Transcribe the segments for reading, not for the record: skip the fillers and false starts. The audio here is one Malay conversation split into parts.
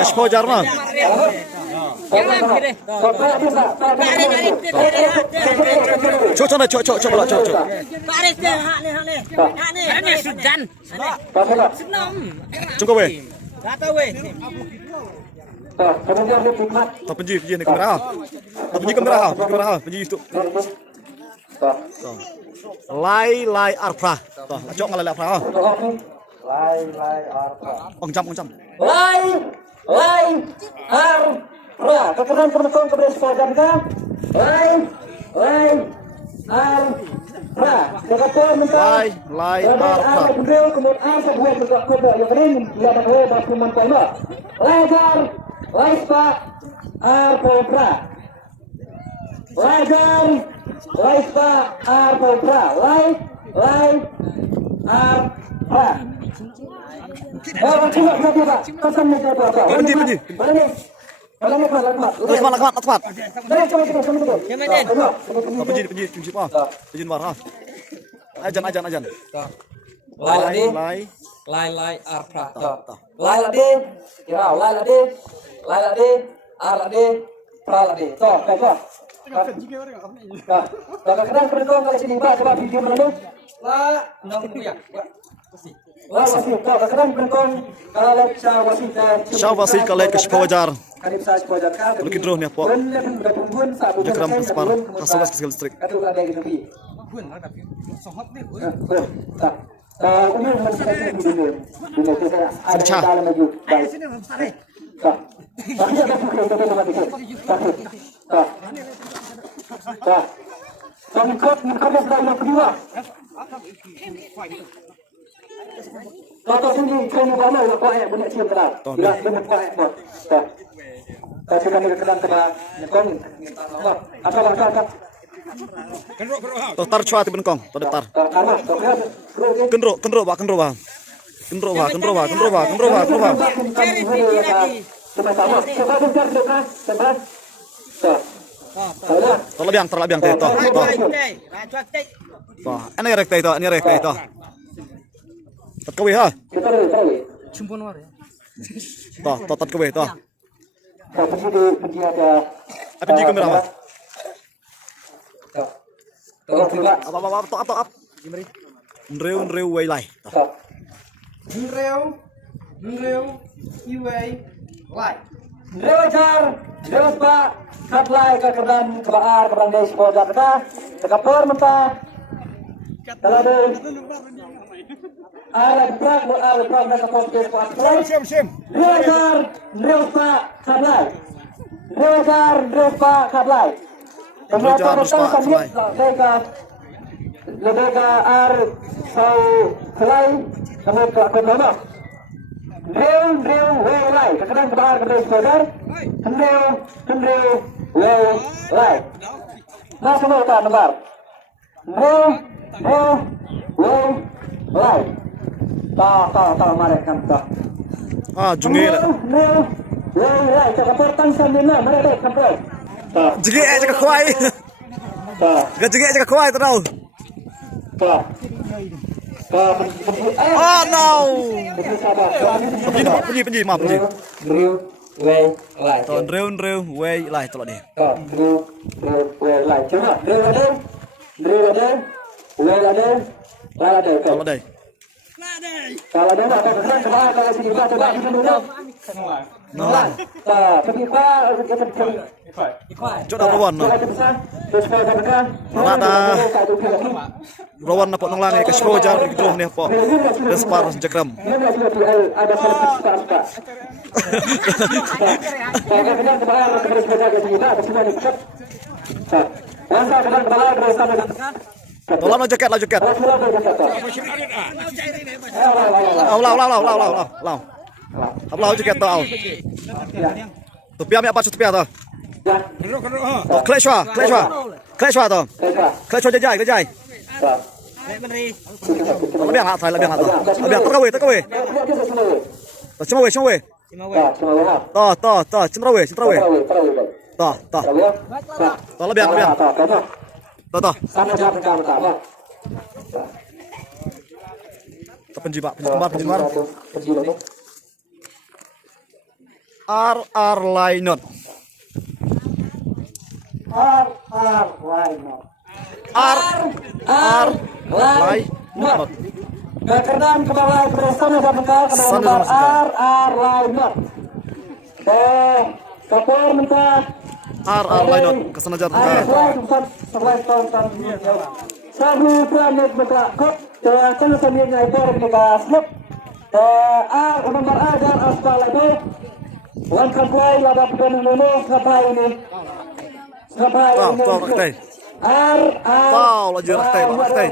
Exposure mah. Coba. Cukup weh. Penji ni kamera. Penji itu. Lai arpa. Acok ngalai arpa. Lai arpa. Ongcam. Lai arpa. Kekeran penonton kepada sekolah kita. Lai arpa. Kekeran mental. Lai arpa. Kemudian sebuah kode yang kering yang ada dokumen tema. Lai spa arpa. Lai spa arpa. Lai arpa. Penji. Lepas. Penji apa? Penji marah. Ajan. Lai arpa. Lai lade, pra lade. Kau. Kadang-kadang pendukung kalau sini coba video dulu. Kadang pendukung kalau Syawasi kalau ke Exposure. Lagi drone ni apa? Jakram Paspar, Hasalas Skill Listrik. Kau sini kau ni mana nak kuat banyak siapa dah. Tidak benar kuat bos. Tapi kami kadang kau ni. Apa. Tar chua ti benkong, tar. Kendro ba. Terlabiang teh to. Ini rek teh to. Tat kawe ha. Cumpun war ya. Tat kawe to. Pergi ada. Apa ji kamera apa? Apa. Nreu way lai. Nreu iway lai. Nreu pak kat lai ke kedan kebaar kedan des podak kita tekapor mentah. Kalau ada alat prak dan kapor des pak. Sim. Nreu pak kat lai. Nreu pak kat lai. Lega ar sau kelai kami ke mana? Reu lai. Kadang kebar kedai saudar. Reu lai. Nah semua tak nomor. Reu lai. Tak mari kan tak. Jungi lah. Reu lai. Cakap portang sambil mana dek sampai. Jegi aja kuai. Jegi aja kuai tahu. Oh no. Penji. Reu lai. Nreu way lai tolak ni. Reu lai. Coba reu ada. Kalau deh. Kalau sini coba dulu. Nolak. Tapi Coba rawan. Rawan apa nonglang ke Exposure gitu ni apa. Respar Jakram. Tolong lah jaket. Lau jaket tau. Tupia apa tupia tau. Kleshwa tau. Kleshwa jajai. Lebih hangat. Lebih terkawe. Cuma we. Toh, cenderawe. Toh. Lebih. Toh. Penjimar. RR Lainot. R Lai Not. R Lai Not. Kekerjaan kepala Sana Jataka nomor R Lai Not. Kapur minta RR Lainot kesana Jataka. Sabu planet minta kok sana sambil naikor kita slip. Nomor A dan aspal itu. Wan kapai lada pedan ini kapai ini. Kapai ini. Tao là chưa tay bắt tay.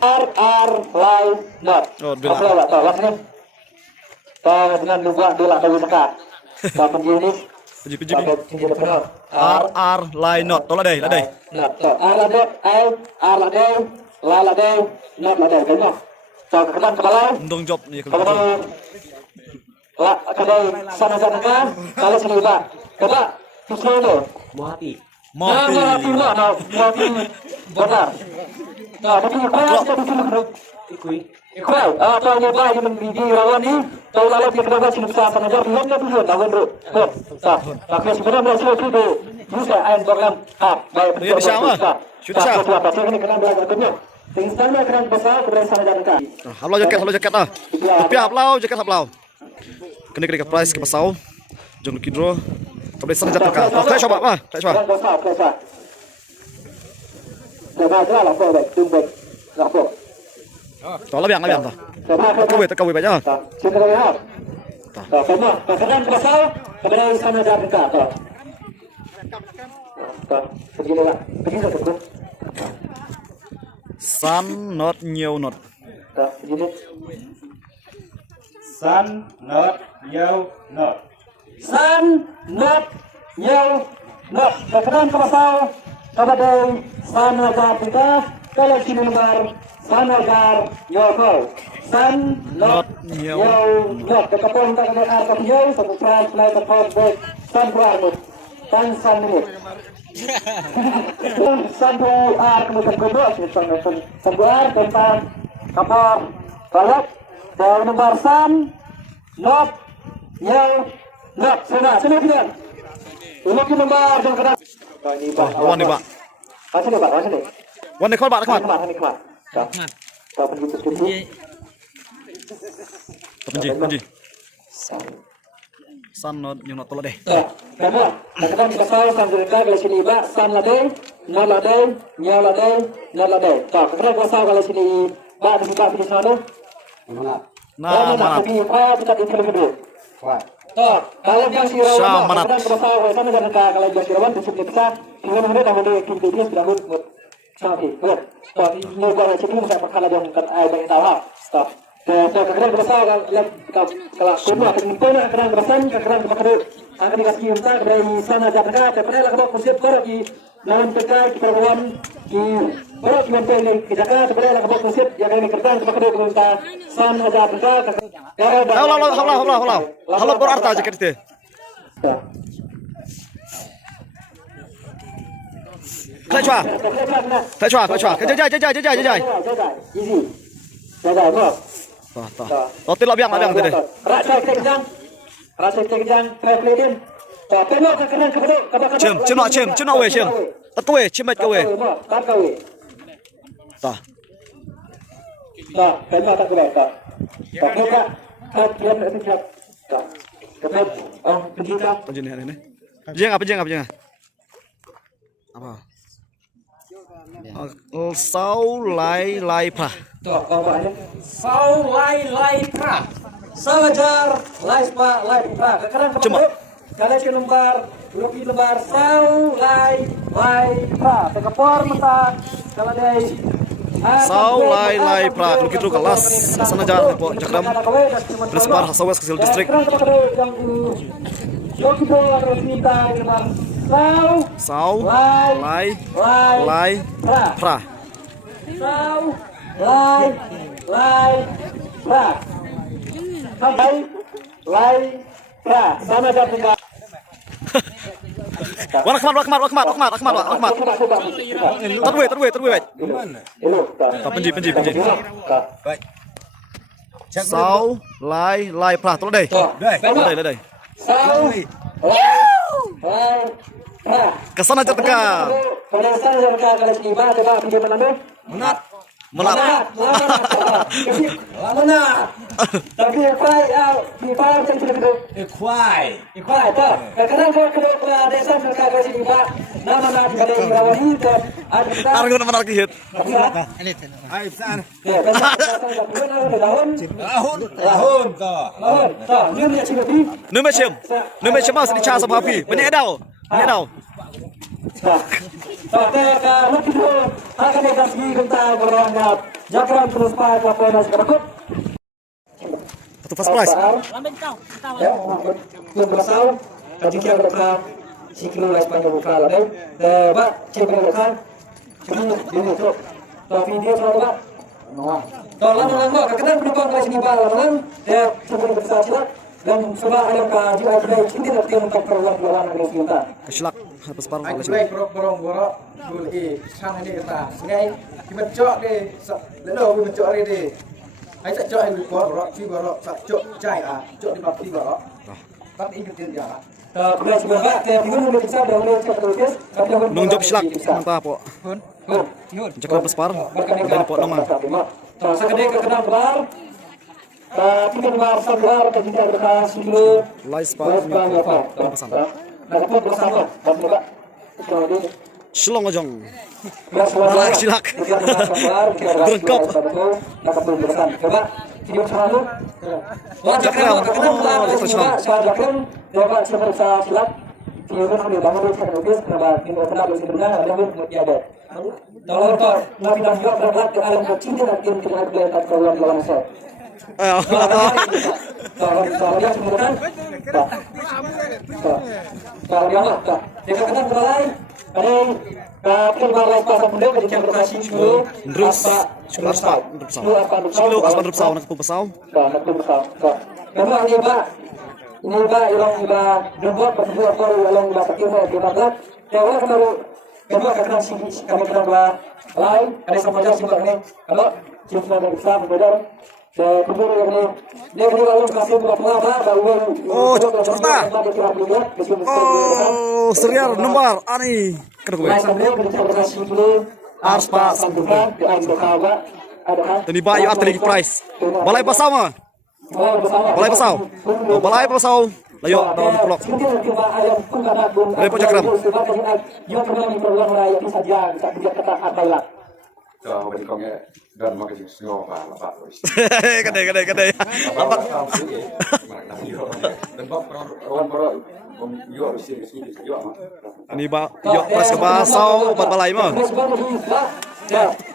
R Lai Not. Oh, bila. Dengan lupa dulu ada wisata. Kapan ini? Puji. RR Lainot. Tao là đây. R là đây, La là đây, Not là đây, đúng không? Chào các bạn kepala. Untung job nih kalau gitu. La kedai Sana Jataka kalau sini Pak. Coba tuh. Mati. Mati benar. Nah, tapi kalau kita di sini ikui. Atau nyoba yang menggigi rawan ini, tahu lalu dia kenapa sini besar Sana Jataka belum dulu tahun bro. Tapi sebenarnya masih itu bisa air program. Baik. Ini siapa? Sudah siapa? Pasal ini kena belajar banyak. Tinggalnya kena besar kedai Sana Jataka. Hablau jaket ah. Tapi hablau. Kena price ke pasau. Jom kidro. Tapi Sana Jataka. Saya coba. Tao là biang ta. Kau vậy nhá. Kekerjaan pasal kedai Sana Jataka. Begini. Sun not nhiều not. Sun not nhiều not. Kekerjaan pasal kedai Sana Jataka kalau sini nomor Sanagar Yoko. Sun not nhiều not. Kekepon tak kena arah nhiều satu price naik ke port Sun Brahmut. Sun minute. Sambu ar kemudian kedua sambu ar tentang kapal rakyat dan nomor Sun not sini dia ini nomor dan kena Wan nih, Pak. sini Wan nih, Pak. kemat tak begitu Penji. Sun not nhiều not tolong deh. Kamu, kita pasal sambil kalau sini Pak, Sun ladai, not ladai, nyaw ladai, not ladai. Tak, kita pasal kalau sini Pak dibuka di sana. Nah, mana? Tapi kita di film dulu. Toh, kalau yang sirawan, kita pasal kalau sana jangan kalau yang sirawan disebut besar, film ini dah mulai kita dia sudah buat. Tapi, toh, ini kalau sini saya perkara jangan banyak tahu. Toh. Kekerjaan besar kalau semua penyimpanan kekerjaan bakal akan dikasih unta dari Sana Jataka kepada lakukan konsep korok di dalam terkait perempuan di korok yang ke Jakarta kepada lakukan konsep yang kami kerjakan kepada unta Sana Jataka. Halo berarti aja kita. Khai chua. Jajai. Easy. Jajai mau. Tao tên là biang thế này. Rasa kejang, traveling. Tengok kekerjaan Chim nọ về. Tắt câu về, chim bạch câu về. Tak kau. Ta. Tengok tak kau. Tak kau. Kau itu siap. Tak. Pergi kah? Penji này. Penji. Apa? Sau lai pra. Sau lai pra. Salajar lai pra. Kekerjaan Cuma. Kalau ke lembar sau lai pra. Tekapor mentak. Kalau dari Sau lai pra. Kalau gitu kelas Sana Jataka Jakram. Principal Hasawas Kecil Distrik. Sau lai pra. Sau lai pra. Lai pra. Sana Jataka. Wah, Rahmat. Terwet. Tak penji. Sau lai pra. Tolong deh. Đây. Sau. Kesana aja teka. Pada sana jangan kalian tiba coba video mana Menat. Menat. Tapi fai macam tu. Equai. Ikhwan tu. Kadang-kadang kalau ke desa mereka kasi tiba nama di kada irawani tu. Argo naman arkihit. Ay, saan? Lahun. Lahon to. Yun yang sinabi. Numeshim mas di chasa papi. Banyak daw. Mungkin tu akan ada segi kental beranggap. Jangan terus pakai papenas kerakut. Satu first prize. Belum berasal. Kaji kia berkah. Siklu lah sepanjang berkah lah. Pak, cek berkah. Ini tu. Video tu apa? Kalau lama-lama, kadang penumpang kelas ni balang, cuba besar silap dan coba ayam kaji aja cinta nanti untuk perlawanan negeri kita. Keslak. Habis parang Ay, pala kulay, siya. borong borok. Dulu sang ini kata. Sungai, kita cok deh. Lalu kita cok deh. Ay, tak cok yang borok, si borok, tak cok cai cok di bawah si borok. Tapi ikut dia. Kemudian sebenarnya kita bingung boleh bisa dahulu cek terus. Nung job slak. Mantap po. Jaga habis parang. Dari po naman. Sekadar kekenal benar. Kita benar sabar dan kita berkas dulu. Lies pa. Pasan. Nakapun bersama. Coba. Silong ojong. Bersama. Silak. Berengkap. Nakapun bersama. Coba. Video selalu. Jakram. Itu silong. Jakram. Coba seperti silap. Video kan sudah bangun di teknologis. Kenapa? Kita kenal di sebenarnya ada pun ada. Kalau kau nak kita juga berangkat ke alam kecil dan kita boleh tak keluar lawan saya. Kalau dia sebenarnya, kalau dia nak, jika kita mulai, kita mulai pasal benda ketika berkasih dulu. Terus, aspa, Siklo, aspa drupsaw, nagpupasaw. Nak Memang ini pak, ilang iba berbuat berbuat baru ilang iba terkira di barat. Kalau kemaru kedua kena kami kena dua lain ada sama saja simpang ini. Kalau cuma dari besar berbeda. Kedua ini dia lalu kasih buat apa baru. Oh, cerita. Oh, serial nomor ani. Kena gue. Aspa sambutan. Tani bayu atri price. Balai pasama. Balai pasau. Layo dalam vlog. Repo Jakram. Kadai. Apa? Ini ba, yuk pas ke pasau, balai mah.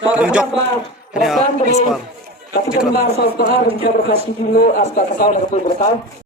Lunjok. Ya, Aspar. Tapi kan masa setahun kita berkasih dulu aspek kesal dan berkal.